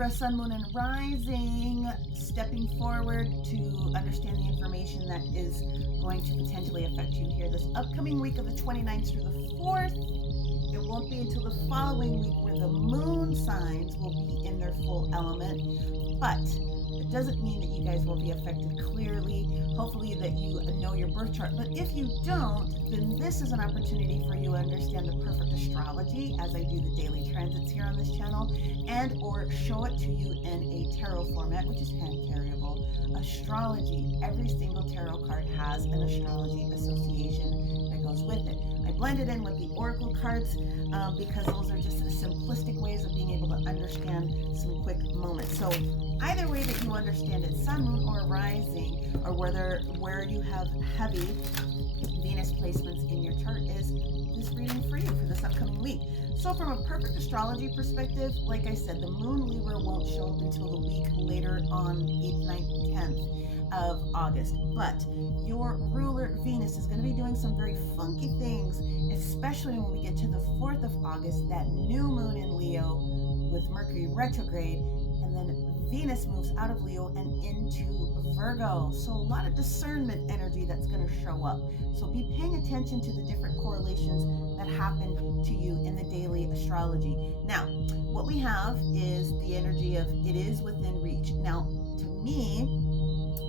Libra, Sun, Moon, and Rising, stepping forward to understand the information that is going to potentially affect you here this upcoming week of the 29th through the 4th. It won't be until the following week where the moon signs will be in their full element, but it doesn't mean that you guys will be affected clearly. Hopefully that you know your birth chart, but if you don't, then this is an opportunity for you to understand the perfect astrology as I do the daily transits here on this channel, and or show it to you in a tarot format, which is hand carryable. Astrology, every single tarot card has an astrology association that goes with it. I blend it in with the oracle cards because those are just simplistic ways of being able to understand some quick moments. So either way that you understand it, Sun, Moon, or Rising, or where you have heavy Venus placements in your chart, is this reading for you for this upcoming week. So from a perfect astrology perspective, like I said, the Moon Libra won't show up until the week later on 8th, 9th, 10th of August, but your ruler Venus is going to be doing some very funky things, especially when we get to the 4th of August, that new moon in Leo with Mercury retrograde, and then Venus moves out of Leo and into Virgo. So a lot of discernment energy that's going to show up. So be paying attention to the different correlations that happen to you in the daily astrology. Now, what we have is the energy of it is within reach. Now, to me,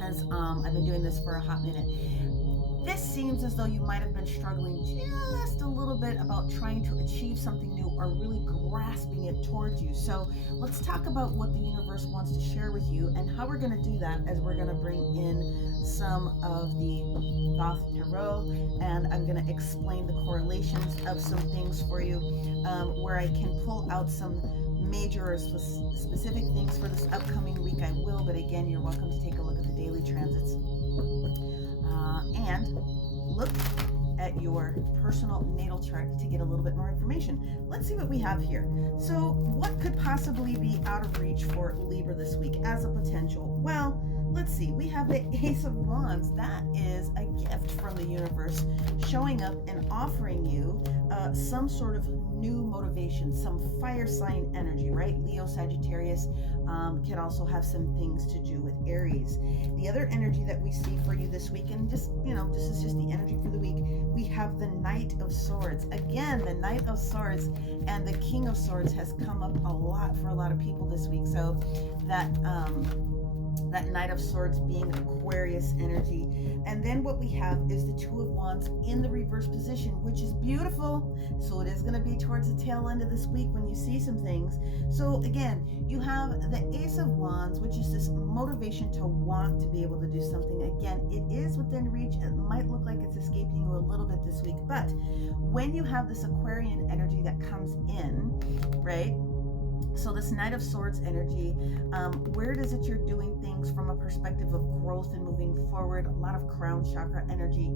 as I've been doing this for a hot minute, this seems as though you might have been struggling just a little bit about trying to achieve something new or really grasping it towards you. So let's talk about what the universe wants to share with you and how we're going to do that, as we're going to bring in some of the Thoth Tarot, and I'm going to explain the correlations of some things for you, where I can pull out some major or specific things for this upcoming week. I will, but again, you're welcome to take a look at the daily transits and look at your personal natal chart to get a little bit more information. Let's see what we have here. So what could possibly be out of reach for Libra this week as a potential? Well, let's see. We have the Ace of Wands. That is a gift from the universe showing up and offering you some sort of new motivation, some fire sign energy, right? Leo, Sagittarius can also have some things to do with Aries. The other energy that we see for you this week, and just, this is just the energy for the week, we have the Knight of Swords. Again, the Knight of Swords and the King of Swords has come up a lot for a lot of people this week. So that Knight of Swords being Aquarius energy. And then what we have is the Two of Wands in the reverse position, which is beautiful. So it is going to be towards the tail end of this week when you see some things. So again, you have the Ace of Wands, which is this motivation to want to be able to do something. Again, it is within reach. It might look like it's escaping you a little bit this week, but when you have this Aquarian energy that comes in, right? So this Knight of Swords energy, where it is that you're doing things from a perspective of growth and moving forward, a lot of crown chakra energy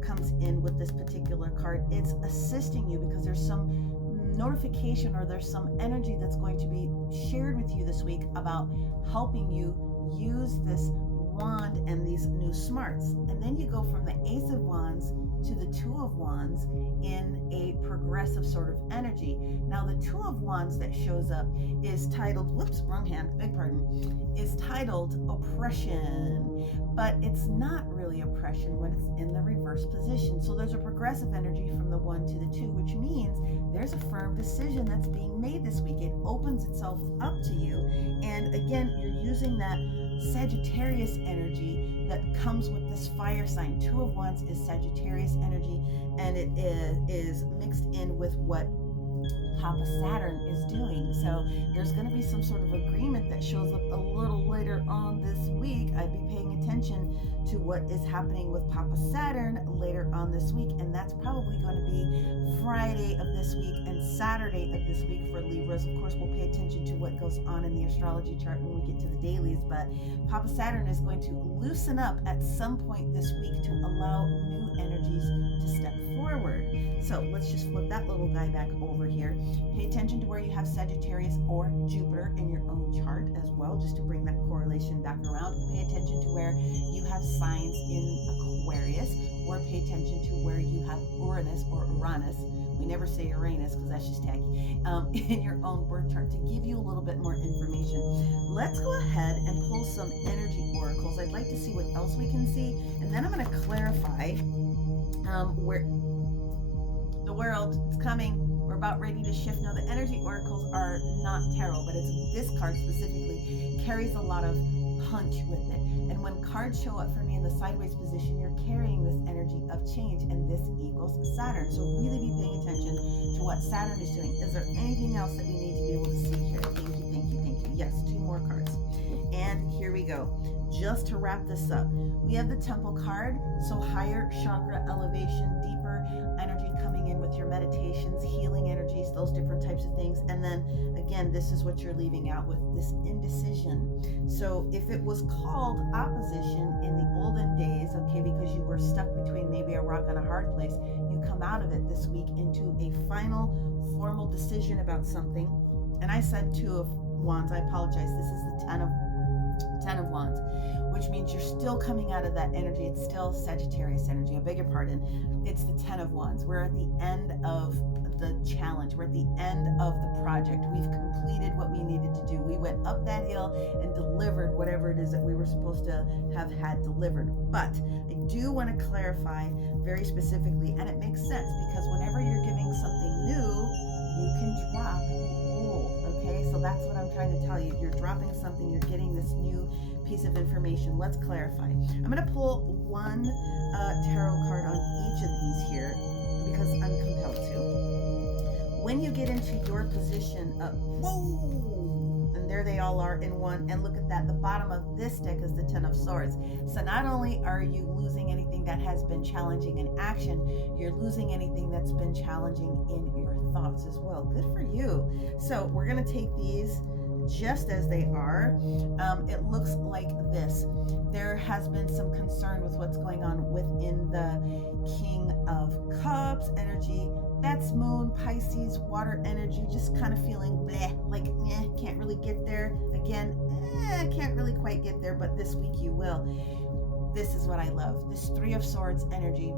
comes in with this particular card. It's assisting you because there's some notification or there's some energy that's going to be shared with you this week about helping you use this wand and these new smarts. And then you go from the Ace of Wands to the Two of Wands in a progressive sort of energy. Now the Two of Wands that shows up is titled, whoops, wrong hand, beg pardon, is titled Oppression, but it's not really oppression when it's in the reverse position. So there's a progressive energy from the 1 to the 2, which means there's a firm decision that's being made this week. It opens itself up to you, and again, you're using that Sagittarius energy that comes with this fire sign. Two of Wands is Sagittarius energy, and it is mixed in with what Papa Saturn is doing. So there's going to be some sort of agreement that shows up a little later on this week. I'd be paying attention to what is happening with Papa Saturn later on this week, and that's probably going to be Friday of this week and Saturday of this week for Libras. Of course, we'll pay attention to what goes on in the astrology chart when we get to the dailies, but Papa Saturn is going to loosen up at some point this week to allow new energies to step forward. So let's just flip that little guy back over here. Pay attention to where you have Sagittarius or Jupiter in your own chart as well, just to bring that correlation back around. Pay attention to where you have signs in Aquarius, or pay attention to where you have Uranus or Uranus. We never say Uranus because that's just tacky. In your own birth chart to give you a little bit more information. Let's go ahead and pull some energy oracles. I'd like to see what else we can see, and then I'm going to clarify where the world is coming. We're about ready to shift. Now, the energy oracles are not tarot, but it's this card specifically carries a lot of punch with it. And when cards show up for me in the sideways position, you're carrying this energy of change, and this equals Saturn. So really be paying attention to what Saturn is doing. Is there anything else that we need to be able to see here? Thank you, thank you, thank you. Yes, 2 more cards. And here we go. Just to wrap this up, we have the Temple card. So higher chakra elevation, deeper energy coming in with your meditations, healing energies, those different types of things. And then again, this is what you're leaving out with, this indecision. So if it was called opposition in the olden days, okay, because you were stuck between maybe a rock and a hard place, you come out of it this week into a final formal decision about something. And I said 2 of Wands. I apologize. This is the 10 of Wands, which means you're still coming out of that energy. It's still Sagittarius energy. I beg your pardon. It's the 10 of Wands. We're at the end of the challenge. We're at the end of the project. We've completed what we needed to do. We went up that hill and delivered whatever it is that we were supposed to have had delivered. But I do want to clarify very specifically, and it makes sense because whenever you're giving something new, you can drop the old. Okay, so that's what I'm trying to tell you. You're dropping something, you're getting this new piece of information. Let's clarify. I'm going to pull 1 tarot card on each of these here because I'm compelled to. When you get into your position of, whoa, and there they all are in one, and look at that, the bottom of this deck is the 10 of Swords. So not only are you losing anything that has been challenging in action, you're losing anything that's been challenging in your thoughts as well. Good for you. So we're going to take these just as they are. It looks like this. There has been some concern with what's going on within the King of Cups energy. That's Moon, Pisces, water energy, just kind of feeling bleh, like can't really get there. Again, can't really quite get there, but this week you will. This is what I love. This 3 of Swords energy.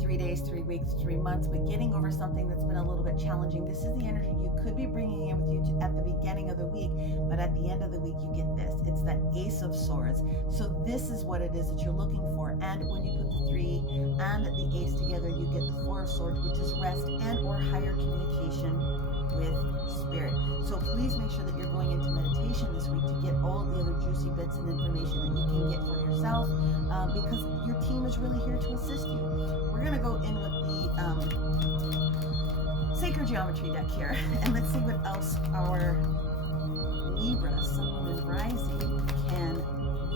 3 days, 3 weeks, 3 months, but getting over something that's been a little bit challenging. This is the energy you could be bringing in with you at the beginning of the week, but at the end of the week, you get this. It's that Ace of Swords. So this is what it is that you're looking for. And when you put the 3 and the Ace together, you get the 4 of Swords, which is rest and or higher communication with spirit. So please make sure that you're going into meditation this week to get all of the other juicy bits and information that you can get for yourself, because your team is really here to assist you. We're going to go in with the Sacred Geometry deck here, and let's see what else our Libra, Sun, Moon, and Rising can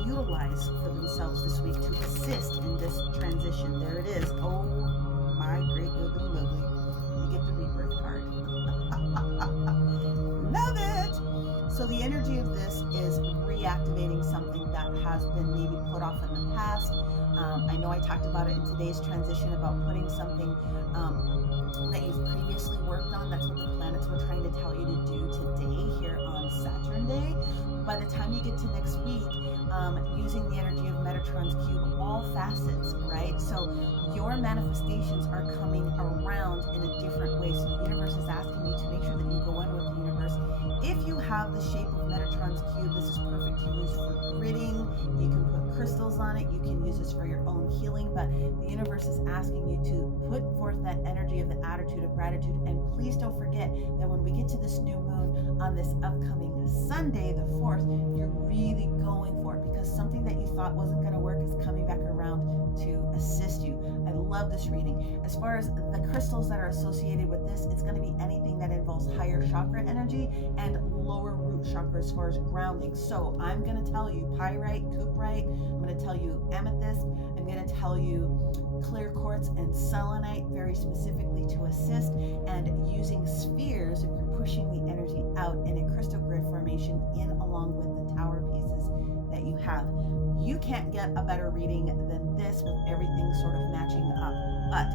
utilize for themselves this week to assist in this transition. There it is. Oh my great googly moogly. You get the rebirth card. Love it! So the energy of this is reactivating something that has been maybe put off in the past. I know I talked about it in today's transition about putting something that you've previously worked on. That's what the planets were trying to tell you to do today here on Saturn Day. By the time you get to next week, using the energy of Metatron's cube, all facets, right? So your manifestations are coming around in a different way. So the universe is asking you to make sure that you go in with the universe. If you have the shape of Metatron's cube, this is perfect to use for gridding. You can put crystals on it. You can use this for your own healing, but the universe is asking you to put forth that energy of the attitude of gratitude. And please don't forget that when we get to this new moon on this upcoming Sunday, the 4th, you're really going for it, because something that you thought wasn't going to work is coming back around to assist you. I love this reading. As far as the crystals that are associated with this, it's going to be anything that involves higher chakra energy and lower root chakra as far as grounding. So I'm going to tell you pyrite, cooperite, I'm going to tell you amethyst, I'm going to tell you clear quartz and selenite very specifically to assist, and using spheres if you're pushing the energy out in a crystal grid formation in along with the tower pieces that you have. You can't get a better reading than this with everything sort of matching up, but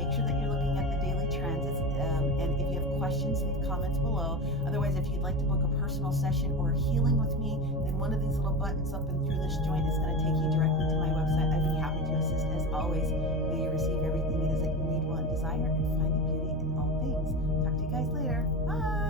Make sure that you're looking at the daily transits. And if you have questions, leave comments below. Otherwise, if you'd like to book a personal session or healing with me, then one of these little buttons up and through this joint is going to take you directly to my website. I'd be happy to assist as always. May you receive everything it is that you need, want, desire, and find the beauty in all things. Talk to you guys later. Bye.